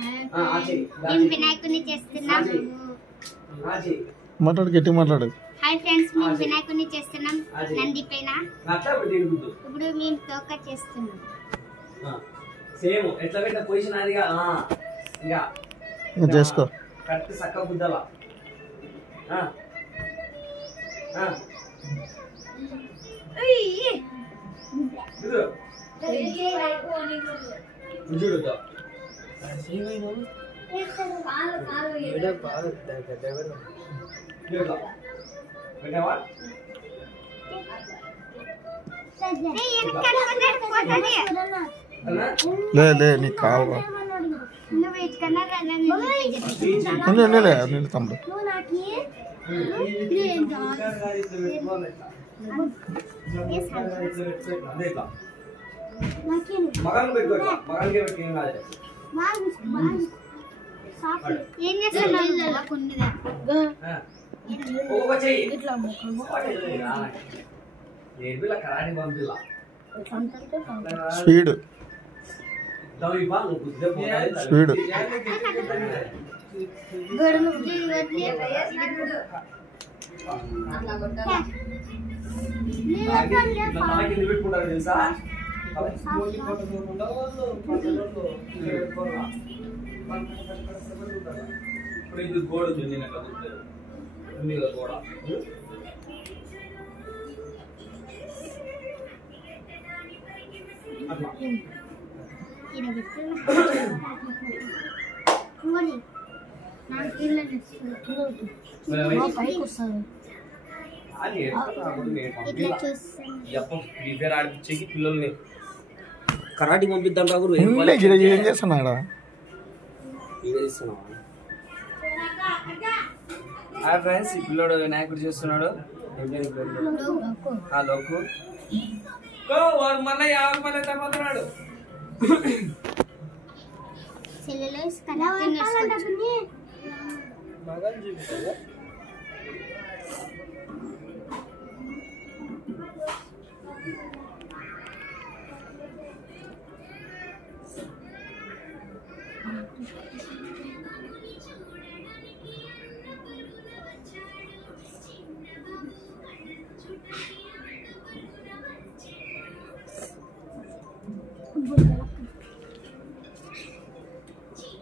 మేము వినాయకుడిని చేస్తున్నాం. మాట్లాడు, గట్టి మాట్లాడు. హాయ్ ఫ్రెండ్స్, మేము వినాయకుడిని చేస్తున్నాం నంది పైన. ఇప్పుడు మేము తోక చేస్తున్నాం. సేమ్ ఎట్లా పెట్టిన పొజిషన్ అదిగా ఇంకా చేసుకో. కరెక్ట్ సక్క గుద్దలా. లే నీకు కావాలి తమ్ముడు. ఏం చేస్తున్నావు? స్పీడ్ స్పీడ్ పెట్టుకుంటారు తెలుసా? ఇప్పుడు ఇది గోడ ఉంది, గోడ ఆడిపించేకి పిల్లల్ని కరాటి పంపిద్దాం. ఏం చేస్తున్నాడా? హాయ్ ఫ్రెండ్స్, ఈ పిల్లడు వినాయకుడు చేస్తున్నాడు. లోకు వాడు మళ్ళీ 50 రూపాయలు తగ్గుతున్నాడు.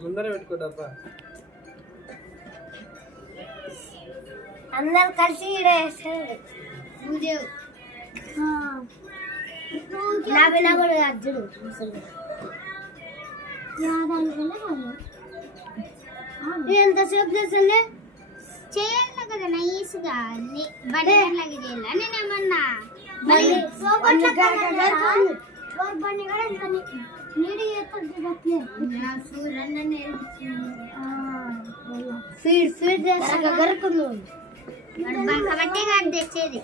ముందర పెట్టుకోదబ్బా, అందరు కలిసి అర్జుడు ఎంతసేపు చేస్తుండే చేయాలి కదా నైస్గా. బడిలాగా చేయాలి. నేనేమన్నా కాబట్టి తెచ్చేది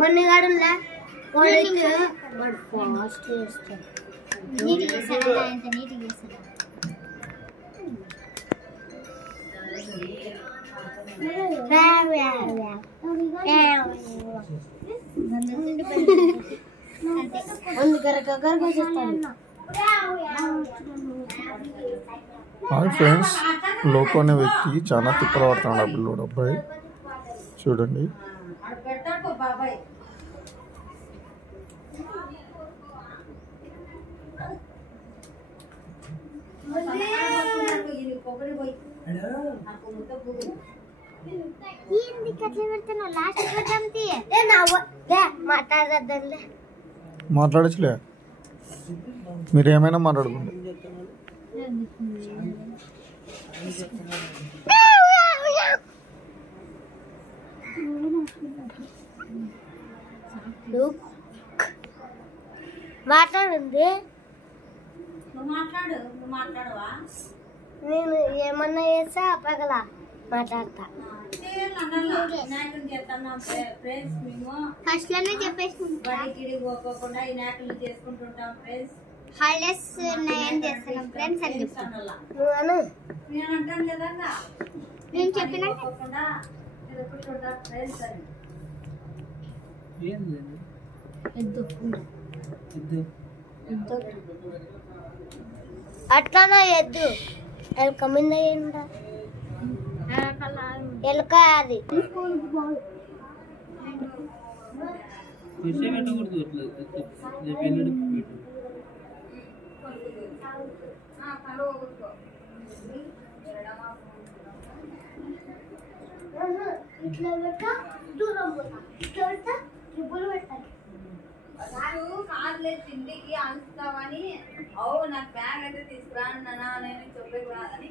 బన్నగాడులా ఫాస్ట్ చేస్తాడు. నీటి చేస్తాడా? ఎంత నీటి చేస్తాడా? హాయ్ ఫ్రెండ్స్, లోకో అనే వ్యక్తి చాలా తిప్పలు పడుతున్నాడు. ఆ పిల్లోడు అబ్బాయి చూడండి. మాట్లాడచ్చులే, మీరు ఏమైనా మాట్లాడుకోండి. మాట్లాడుంది. మాట్లాడవా? నేను ఏమన్నా చేస్తా పగల మాట్లాడతా. ఫస్ట్ లోనే చెప్పేసుకుంటాం. హాలిడేస్ ఉన్నాయని చేస్తున్నాం ఫ్రెండ్స్ అని చెప్తాను. నేను చెప్పినా అట్లానా ఎద్దు ఎలక మీద ఏంటా ఎలక అది ఇట్లా పెట్టా దూరం పోతా ఇట్లా పెట్టా ట్రిపుల్ పెట్టాలి కార్లే తిండికి అంచుతావని అవు నాకు బ్యాగ్ అయితే తీసుకురాను నాన్న నేను చెప్పేకి రాదని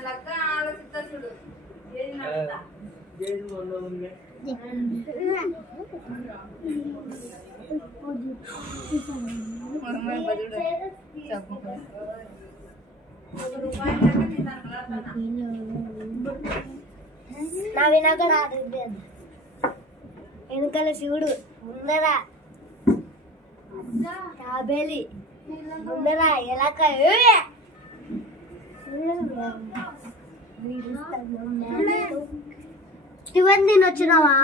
లెక్క ఆలోచిస్తా చూడు నా వినాకడ వెనకాల శివుడు ముందరా తాబేలి ముందరా ఎలాక శివంతి వచ్చినావా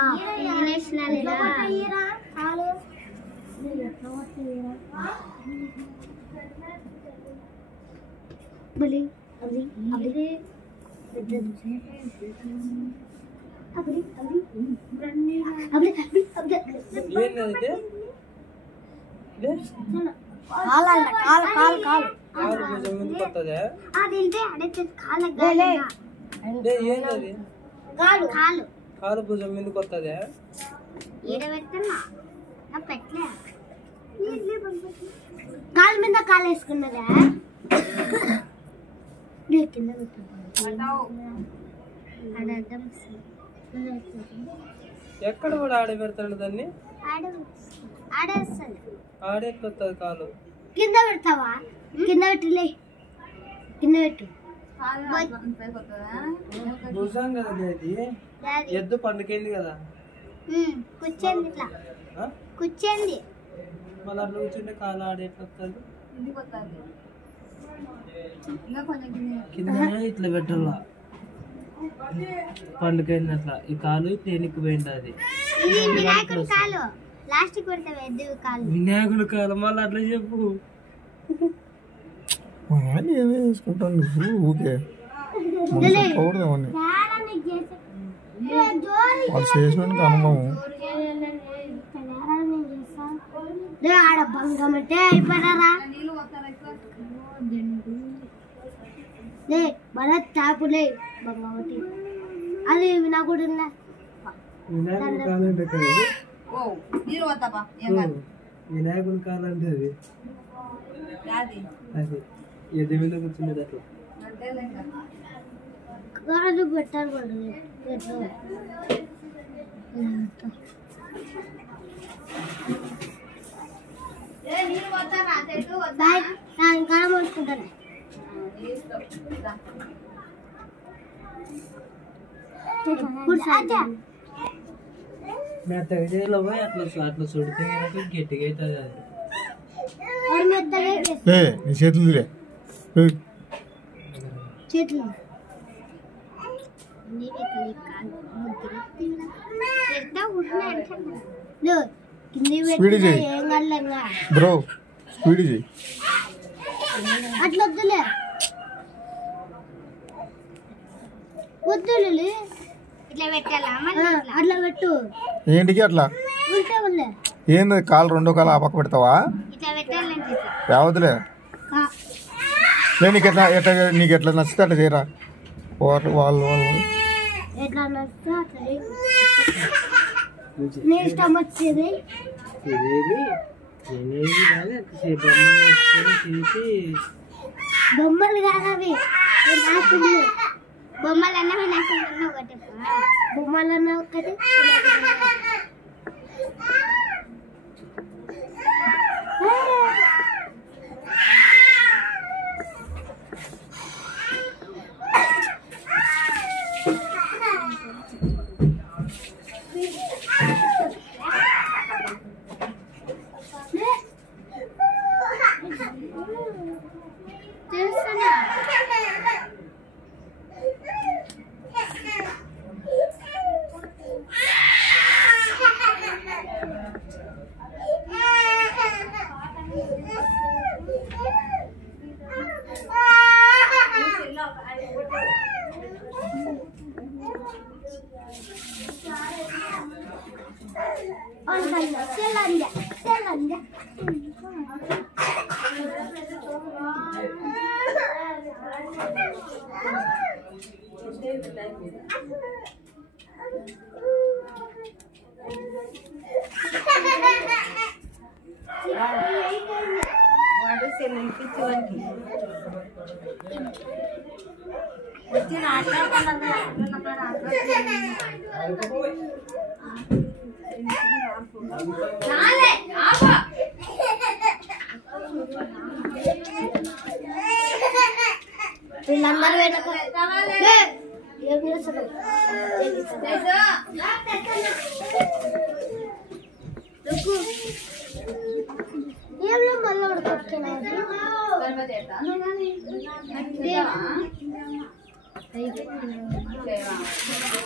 బలి అది అది కాలు భుజం మీదకి వస్తుంది కాలు మీద కాలు వేసుకున్నదా కింద ఎక్కడ కూడా ఆడే పెడతాడు దాన్ని ఆడేస్తుంది కాలు కింద పెడతావా కింద పెట్టులే కింద పెట్టు భుజం కదా అది ఎద్దు పండుకేంది కదా కూర్చోండి ఇట్లా కూర్చోండి మళ్ళీ అట్లా కూర్చుంటే కాలు ఆడేట్లొస్తుంది కింద ఇట్లా పెట్టాల పండుకైంది అట్లా ఈ కాలు తేనికి పోయింది అది వినాయకుడు కాలు మళ్ళీ అట్లా చెప్పు వేసుకుంటాను నువ్వు ఊకే చెప్పకూడదేమని వాళ్ళు చేసినందుకు అనుభవం ఆడ బంగమంటే అయిపోయారా భరత్ తాపులే బంగమటి అది వినాకుడు వినాయకుడు కాలంటే అది అది ఎద్దు మీద కూర్చునేది అట్లా కాదు పెట్టాలి ఇంకా మోసుకుంటాను మెత్తగా చేతిలో పోయి అట్లా అట్లా చుడితే గట్టిగా అవుతుంది అది నీ చేతులు చేతులు ఏం కల్లంగా బ్రో స్పీడ్ చేయి అట్లా వద్దులే వద్దులే ఇట్లా పెట్టాలా అట్లా పెట్టు ఏంటికి అట్లా ఉంటే ఉండే ఏంది కాలు రెండో కాలు ఆ పక్క పెడతావా ఇట్లా పెట్టాలంటే యావద్దులే నీకు ఎట్లా ఎట్లా నీకు ఎట్లా నచ్చితే అట్లా చేయరా వాళ్ళు వాళ్ళు ఎట్లా నచ్చితే అట్లా నీ ఇష్టం వచ్చేది బొమ్మలు కాదవి బొమ్మలు అన్న వినాయకుడు ఒకటి బొమ్మలు అన్న ఒకటి వాడు సెల్లించి వచ్చి వీళ్ళందరూ మళ్ళీ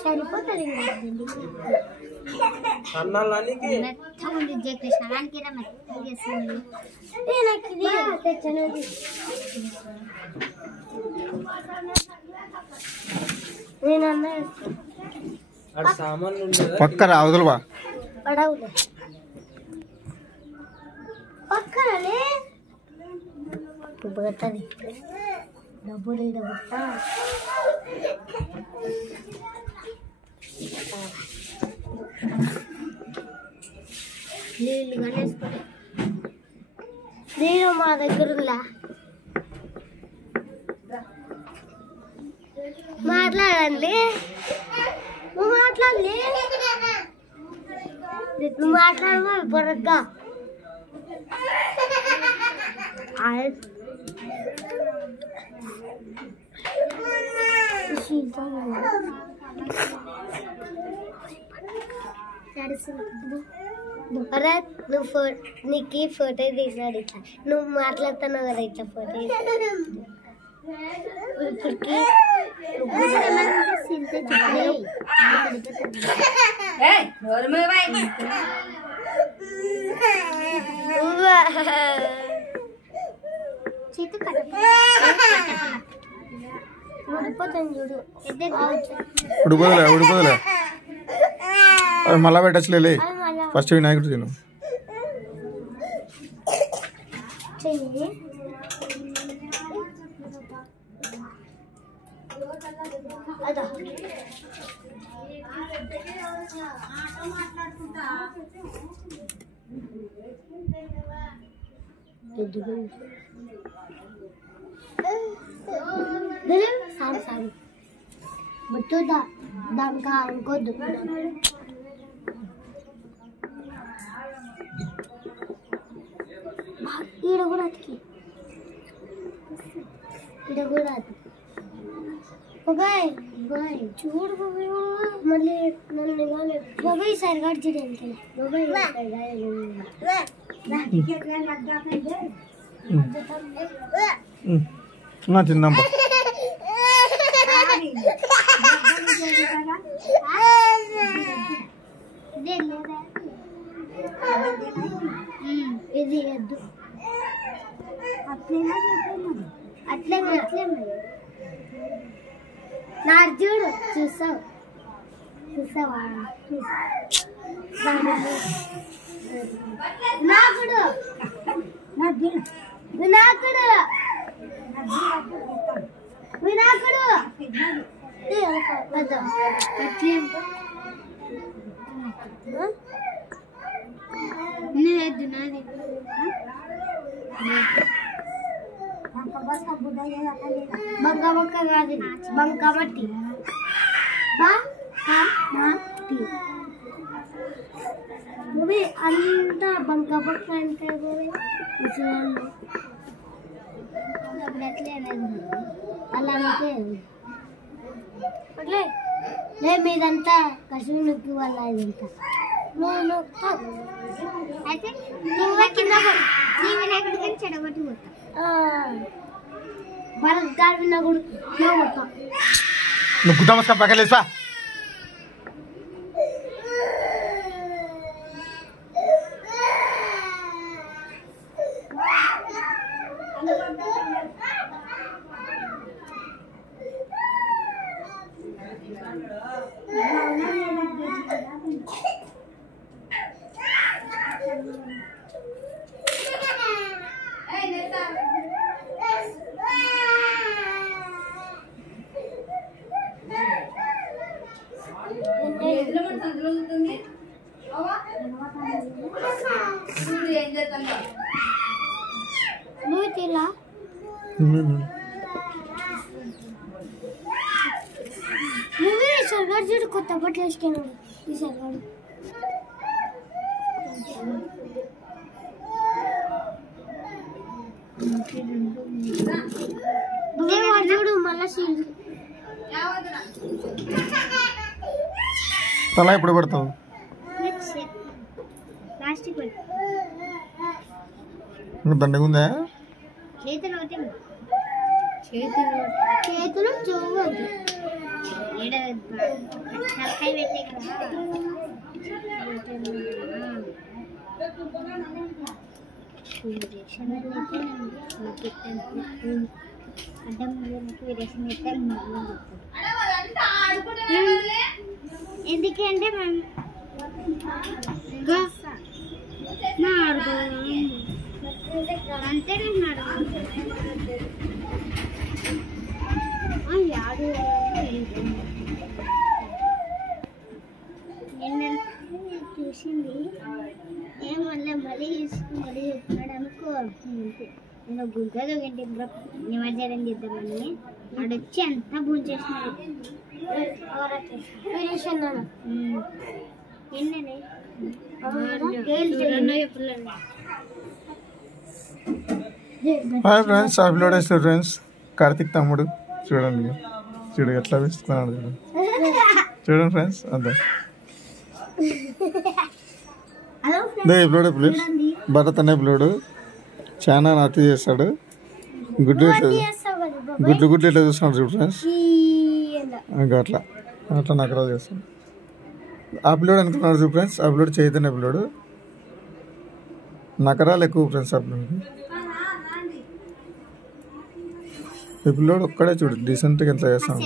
సరిపోతుంది మెత్తగా ఉంది జయకృష్ణ దానికి మెత్తగా చేస్తుంది పక్క అవతల బా పక్కనే పడుతుంది డబ్బులు నీళ్ళు కనేసుకోండి నేను మా దగ్గర మాట్లాడండి నువ్వు మాట్లాడలే నువ్వు మాట్లాడమా పొరగ్గా భరత్ నువ్వు నీకు ఫోటో తీసాడు ఇట్లా నువ్వు మాట్లాడుతున్నావు కదా ఇట్లా ఫోటో ఇప్పటికి ఊడిపోతాను చూడు ఉడిపోదలే అవి మళ్ళా పెట్టచ్చులే ఫస్ట్ వినాయకుడు తిను చెయ్యి అదా సారీ బట్టు దానికా అనుకోద్దు ఈడ కూడా అతికి చూడు మళ్ళీ బాబాయ్ సార్ గారు చేయడానికి తిందాం ఇది వద్దు అట్లే నా చూడు చూసావా వినాయకుడు లేదు నాది బంక బొక్క కాదు బంక మట్టి మూవీ అంతా బంక బొక్క అంటే ముసలి అప్పుడు అట్లే అలా అంటే అట్లే లే మీదంతా కసువు నొక్కి వల్ల ఇదంతా నువ్వు నొక్కుతావు అయితే నువ్వే కింద నీ వినాయకుడి కానీ చెడగొట్టి కొడతా భరత్ గారి వినాయకుడు నువ్వు కొడతావు నువ్వు గుట్టమస్కా పక్కలేసా సర్గాడు చూడు కొత్త బట్టలు వేసుకున్నాడు ఈ సర్గాడు. చూడు మళ్ళా సీల్ తల ఎప్పుడు పెడతావు? ప్లాస్టిక్ ఇంకా దండగా ఉందా? చేతులు చేతులు చెవు తలకాయ పెట్టే కదా ఎందుకంటే అంతే నిన్న చూసింది ఏమన్నా మళ్ళీ మళ్ళీ చెప్తున్నాడు అనుకో. అంతే నేను గుంటలో ఏంటి నిమజ్జనం చేద్దామని ఆడొచ్చి అంతా భూంచేసినాడు. ఎన్ననే హాయ్ ఫ్రెండ్స్, అప్లోడ్ చేస్తారు ఫ్రెండ్స్. కార్తిక్ తమ్ముడు చూడండి, చూడు ఎట్లా వేసుకున్నాడు చూడు. చూడండి ఫ్రెండ్స్, అంతే అప్లోడ్ ప్లీజ్. భరత్ అనే అప్లోడ్ చాలా నాతి చేస్తాడు. గుడ్లు గుడ్లు ఎట్లా చూస్తున్నాడు చూడు ఫ్రెండ్స్. ఇంకా అట్లా అట్లా నకరాలు చేస్తాడు. అప్లోడ్ అనుకున్నాడు చూడు ఫ్రెండ్స్. Upload Chaitanya upload. నకరాలు ఎక్కువ ఫ్రెండ్స్ అప్లోడ్. అప్లోడ్ ఒక్కడే చూడు డీసెంట్గా ఎంత చేస్తాడు.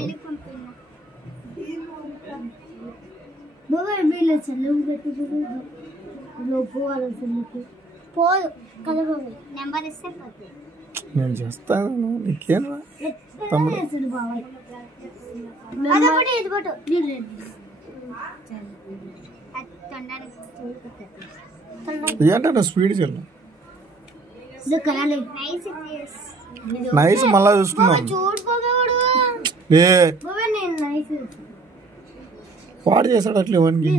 నేను చేస్తాను, నీకేం తమ్ముడు. ఏంటంటే స్పీడ్ చెల్లు నైస్. మళ్ళా చూసుకున్నాం వాడు చేస్తాడు అట్లా ఇవన్నీ.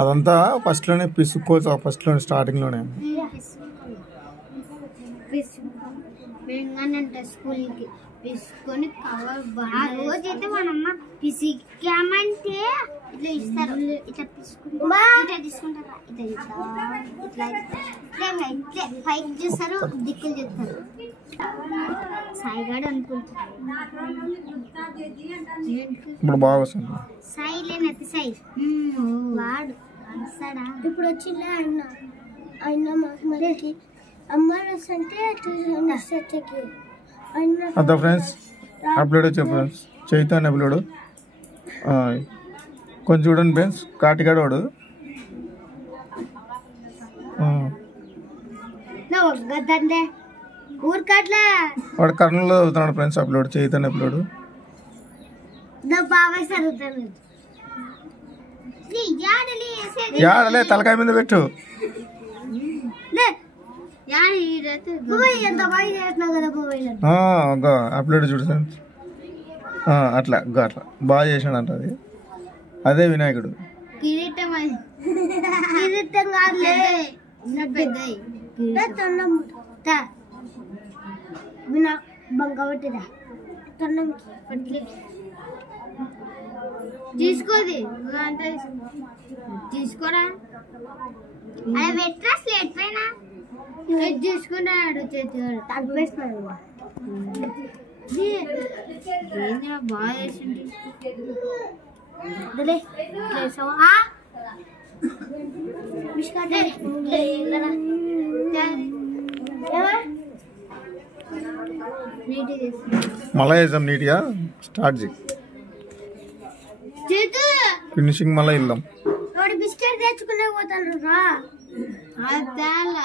అదంతా ఫస్ట్ లోనే పిసుకోవచ్చు. ఫస్ట్ లోనే స్టార్టింగ్ లోనే స్కూల్కి పిసుకొని కవర్ రోజైతే మనమ్మ పిసికామంటే ఇట్లా ఇస్తారు. ఇట్లా పిసుకుంటా ఇట్లా తీసుకుంటారా, ఇట్లా ఇట్లా ఇట్లా ఇట్లా పైకి చేస్తారు, దిక్కులు చేస్తారు. సాయిగాడు అనుకుంటారు ఇప్పుడు బాగా వస్తుంది. సాయి లేనతి సాయి వాడు వస్తాడా ఇప్పుడు వచ్చిలే అన్న. ఆయన మనకి అమ్మ వస్తుంటే అదా ఫ్రెండ్స్. అప్లోడ్ వచ్చే ఫ్రెండ్స్ చైతన్య అప్లోడ్ కొంచెం చూడండి ఫ్రెండ్స్. కాటిగాడు వాడు వాడు కర్నూలులో చదువుతున్నాడు ఫ్రెండ్స్. Upload Chaitanya upload. యాడలే తలకాయ మీద పెట్టు. అప్లోడ్ చూడు ఫ్రెండ్స్. అట్లా అట్లా బాగా చేసాడు అంట. అది అదే వినాయకుడు. తీసుకోది తీసుకోరా అదే పెట్టరా స్లేట్ పైన తీసుకున్నాడు. తగ్గిస్తున్నాడు బాగా చేసింది. మళ్ళా చేద్దాం నీట్గా స్టార్ట్ చేయి. ఫినిషింగ్ మళ్ళీ వెళ్దాం. బిస్కెట్ తెచ్చుకునే పోతాను రా.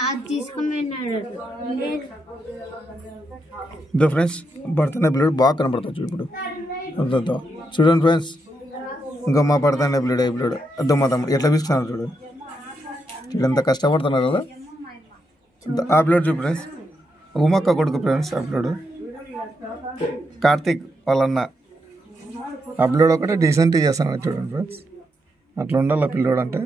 అది తీసుకున్నాడు ఫ్రెండ్స్. బర్త్డే పిల్లడు బాగా కనపడతావు చూడు ఇప్పుడు. అద్దా చూడండి ఫ్రెండ్స్. ఇంకా మా బర్త్డే పిల్లడు పిల్లడు అద్దా మా తమ్ముడు ఎట్లా తీసుకున్నాడు చూడు. చూడు ఎంత కష్టపడుతున్నారు కదా. ఆ పిల్లడు చూడు ఫ్రెండ్స్. ఉమక్క కొడుకు ఫ్రెండ్స్. ఆ పిల్లడు కార్తీక్ వాళ్ళన్న అప్లోడ్ ఒకటి డీసెంట్ చేస్తాను చూడండి ఫ్రెండ్స్. అట్లా ఉండాలి పిల్లోడు అంటే.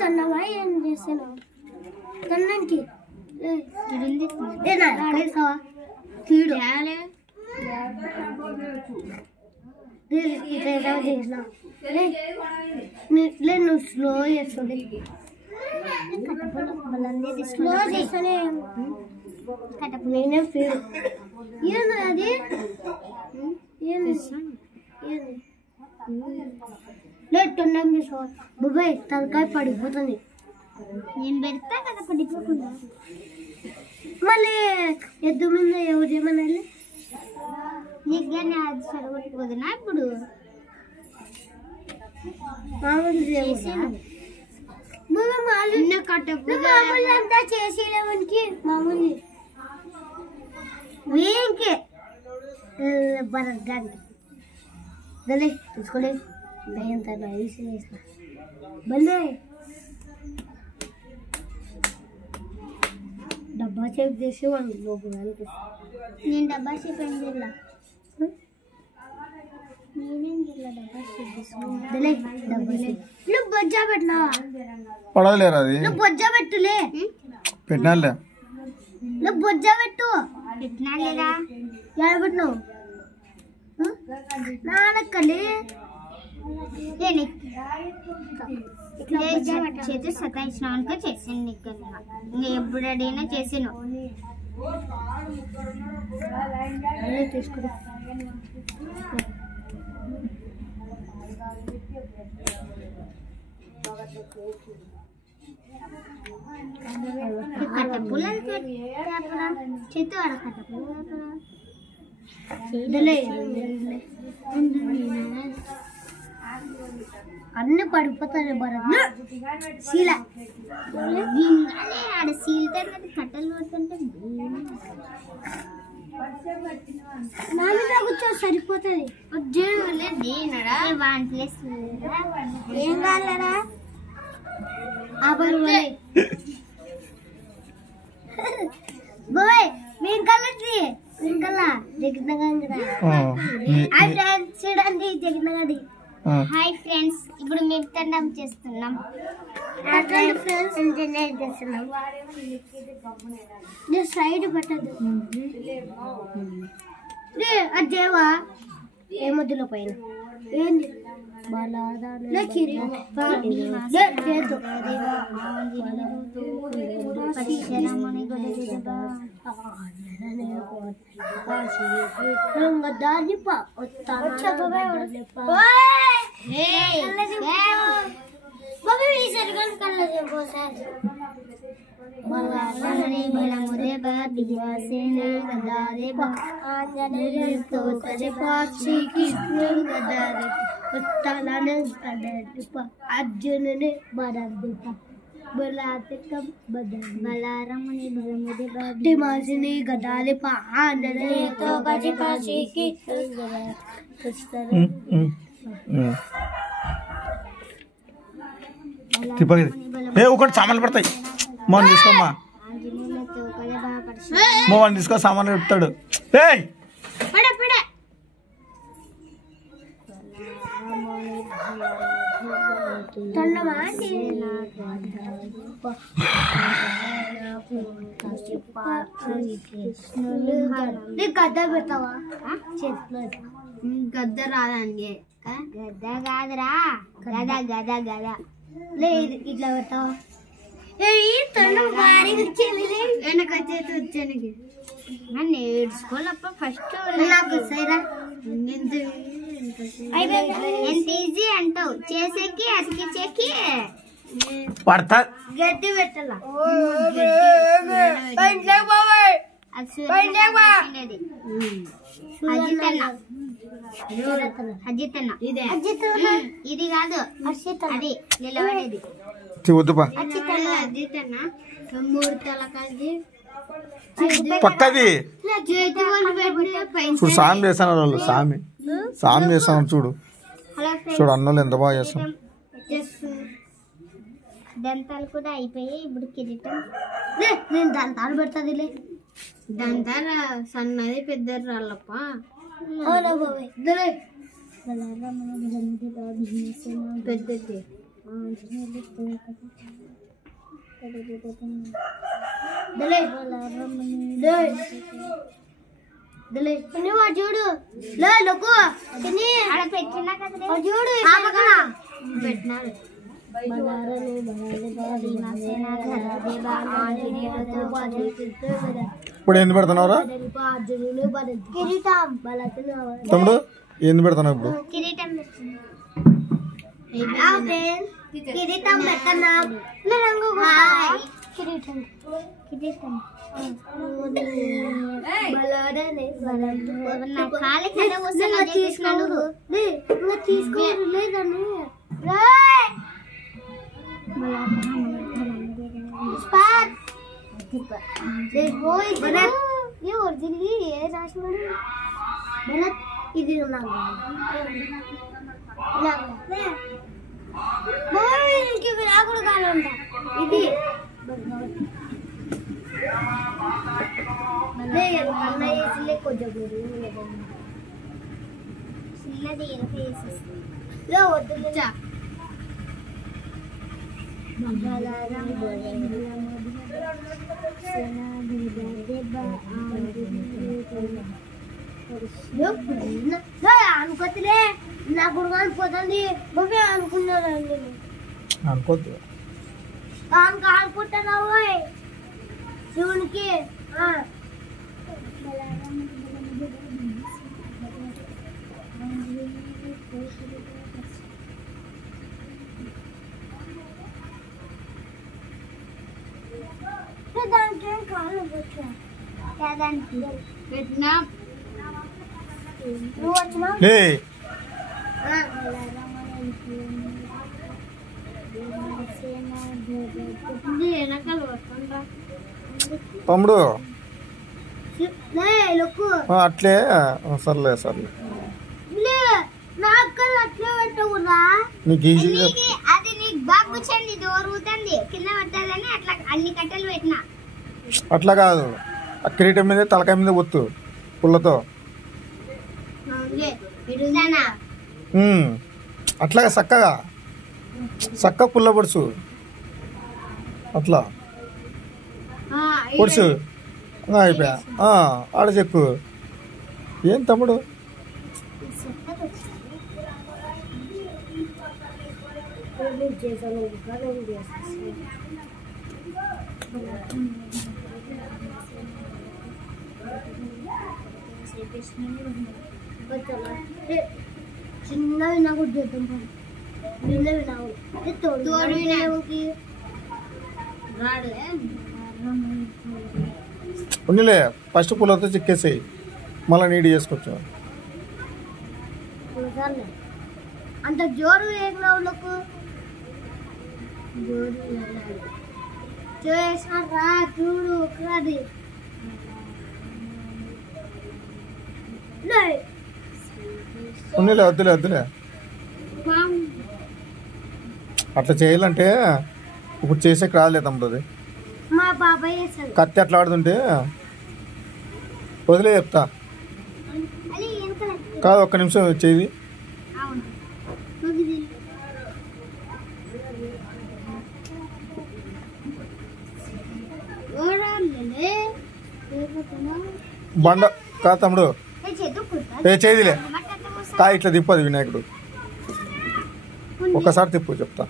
తన్నవా ఏం చేసాను తన్నానికి కీడు నువ్వు స్లో చేస్తుంది స్లో చేస్తానే కట్టపు నేనే ఫీడ్ ఏంది అది ఏంది లేదు తొండం తీసుకో బాబాయ్ తలకాయ పడిపోతుంది. నేను పెడతా కదా పడిపోకుండా. మళ్ళీ ఎద్దు మీద ఎవరు చేయమని నీకు కానీ అది చదవకపోతున్నా ఇప్పుడు మామూలు మామూలు అంతా చేసేవానికి మామూలు వేంకే గంట దలే తీసుకోలే ఎంత నైస్ చేసిన భలే డబ్బా షేప్ చేసి వాళ్ళు లోపల నేను డబ్బా షేప్ ఏం చేయాల నేనేం చేయాల డబ్బా షేప్ తీసుకుని డబ్బా షేప్ నువ్వు బొజ్జా పెట్టినావా పడలేరు అది నువ్వు బొజ్జా పెట్టులే పెట్టినాలే నువ్వు బొజ్జా పెట్టు పెట్టినా లేదా ఎక్కడ పెట్టినావు నానక్కలే చేతి సతాయించినాక చేసాను నీకు నేను ఎప్పుడు అడిగినా చేసాను తీసుకురా కట్టపుల్ల చేతి వాడ కట్టపుల్ల అన్ని పడిపోతాయి భరత్ శీల ఆడ శీలతో కట్టెలు పడుతుంటే కూర్చో సరిపోతుంది. ఏం కావాలరా బాయ్ మేము కలర్ది ఇంకల్లా చూడండి జగన్ హాయ్ ఫ్రెండ్స్ ఇప్పుడు మేము తినడం చేస్తున్నాం సైడ్ పెట్టదు అదేవా ఏ మధ్యలో పైన ఏంది అర్జునుని బలదీప బలాతకం బలారముని బలముది గదాలి పాండతో గజపాశికి ఒకటి సామాన్లు పడతాయి మోహన్ తీసుకోమ్మా మోహన్ తీసుకో సామాన్లు చెప్తాడు. గద్ద పెడతావా గద్ద రాదండి గద్ద కాదురా గద గద గద లేదు ఇట్లా పెడతావా వెనకొచ్చేది వచ్చానికి నేర్చుకోవాలప్ప ఫస్ట్ నాకు సైరా ఎంత ఈజీ అంటావు చేసేకి అతికిచ్చేకి పడతా గడ్డి పెట్టాల అది అజిత్ అన్న ఇది కాదు అది నిలబడేది వద్దుపా అజిత్ అన్న 3 తలకాయది పక్కది చూడు సామి చేస్తాను వాళ్ళు సామి చేస్తాను చూడు చూడు అన్నోళ్ళు ఎంత బాగా చేస్తాం దంతాలు కూడా అయిపోయాయి ఇప్పుడు కిరీటం నేను దంతాలు పెడతాదిలే దంతాల సన్నది పెద్ద రాళ్ళప్ప పెద్దది చూడు చూడు పెట్టినారు ఇప్పుడు ఏంది పెడుతున్నావురా తమ్ముడు ఏంది పెడుతున్నావు ఇప్పుడు కిరీటం పెట్టన్నా కిరీటం తీసుకోరు లేదని ఇది రాకుడు కాలంట ఇది కొంచెం చిన్నది వద్దు అనుకోతులే నా గురువు అనుకోతుంది బాబే అనుకున్నారండి అనుకోద్దు అనుకుంటున్నావు శివునికి పెట్టినా నువ్వు వచ్చినావు తమ్ముడు అట్లే సర్లే నీకు ఈజీగా అది నీకు బాగా కూర్చోండి దూరుతుంది కింద పట్టాలని అట్లా అన్ని కట్టెలు పెట్టినా అట్లా కాదు ఆ కిరీటం మీద తలకాయ మీద ఒత్తు పుల్లతో అట్లాగా చక్కగా పుల్ల పొడుచు అట్లా పొడుచు అయిపోయా ఆడ చెక్కు ఏం తమ్ముడు చిన్నవి నాకు చేద్దాం చిన్నవి నాకు ఉన్నిలే ఫస్ట్ పుల్లతో చిక్కేసాయి మళ్ళీ నీట్ చేసుకోవచ్చు అంత జోరు వేగలకు చేసినారా చూడు ఒకది ఉన్నిలే వద్దులే అట్లా చేయాలంటే ఇప్పుడు చేసేకి రాలేదు తమ్ముడు మా బాబాయ్ చేస్తాడు కత్తి అట్లా ఆడుతుంటే వదిలే చెప్తా కాదు ఒక్క నిమిషం వచ్చేది బండ కాదు తమ్ముడు చేదిలే కా ఇట్లా తిప్పదు వినాయకుడు ఒక్కసారి తిప్పు చెప్తా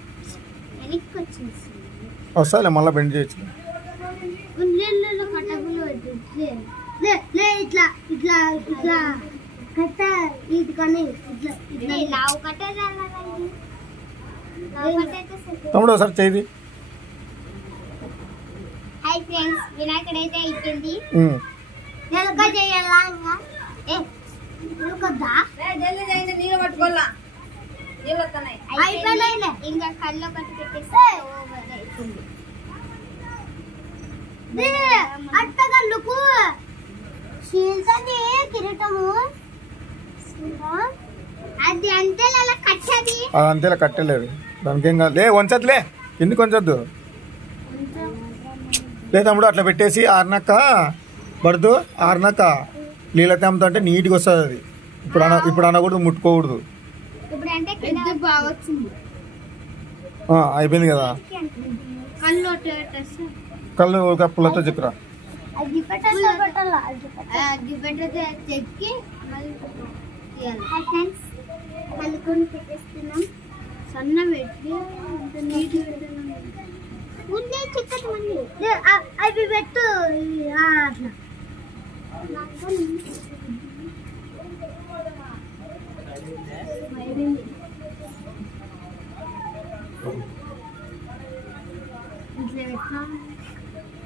వస్తాలే మళ్ళీ బెండ్ చేయొచ్చు ఇట్లా ఇట్లా ఇట్లా కట్ట ఇది కానీ ఇట్లా తమ్ముడు ఒకసారి చేయి హాయ్ ఫ్రెండ్స్ వినాయకుడు అయితే అయిపోయింది నెలక చేయాలా కొద్దా జల్దీ చేయండి, నీళ్ళు పట్టుకోవాలా, నీళ్ళు వస్తున్నాయి. అయిపోయినా ఇంకా కళ్ళు ఒకటి పెట్టేస్తే అట్టగల్లుకు శీల్తది కిరీటము అది అంతేలా కట్టది. అది అంతేలా కట్టలేదు, దానికి ఏం కాదు. లే వంచద్దులే, ఎందుకు వంచొద్దు. లే తమ్ముడు అట్లా పెట్టేసి ఆరినాక పడుతూ ఆరినాక నీళ్ళ తేమతో అంటే నీట్గా వస్తుంది అది. ఇప్పుడు అనకూడదు, ముట్టుకోకూడదు. బాగా వచ్చింది, అయిపోయింది కదా. కళ్ళు పుల్లతో చెక్కురా. చెక్కి కలుకొని పెట్టేస్తున్నాం. సన్న పెట్టి నీటి అవి పెట్టు అట్లా.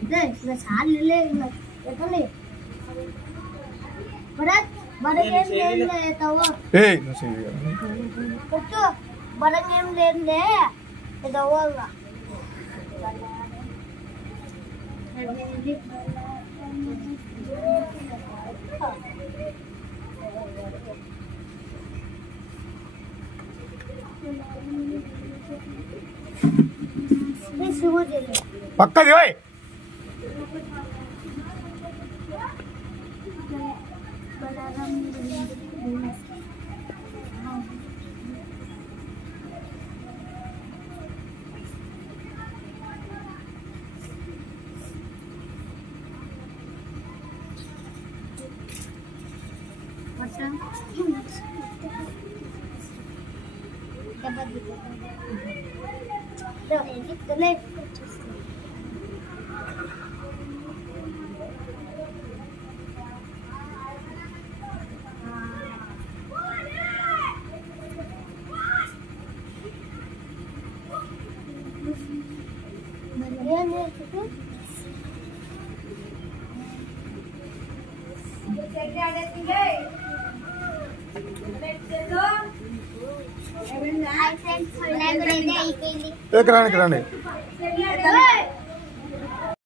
ఇట్లా పెట్టినా చాలే పెట్టలే. భరత్ బరగేం లేదులే తవ్వ పెట్టు, బరగేం లేదులే తవ్వగా. పక్కది పోయి రండి.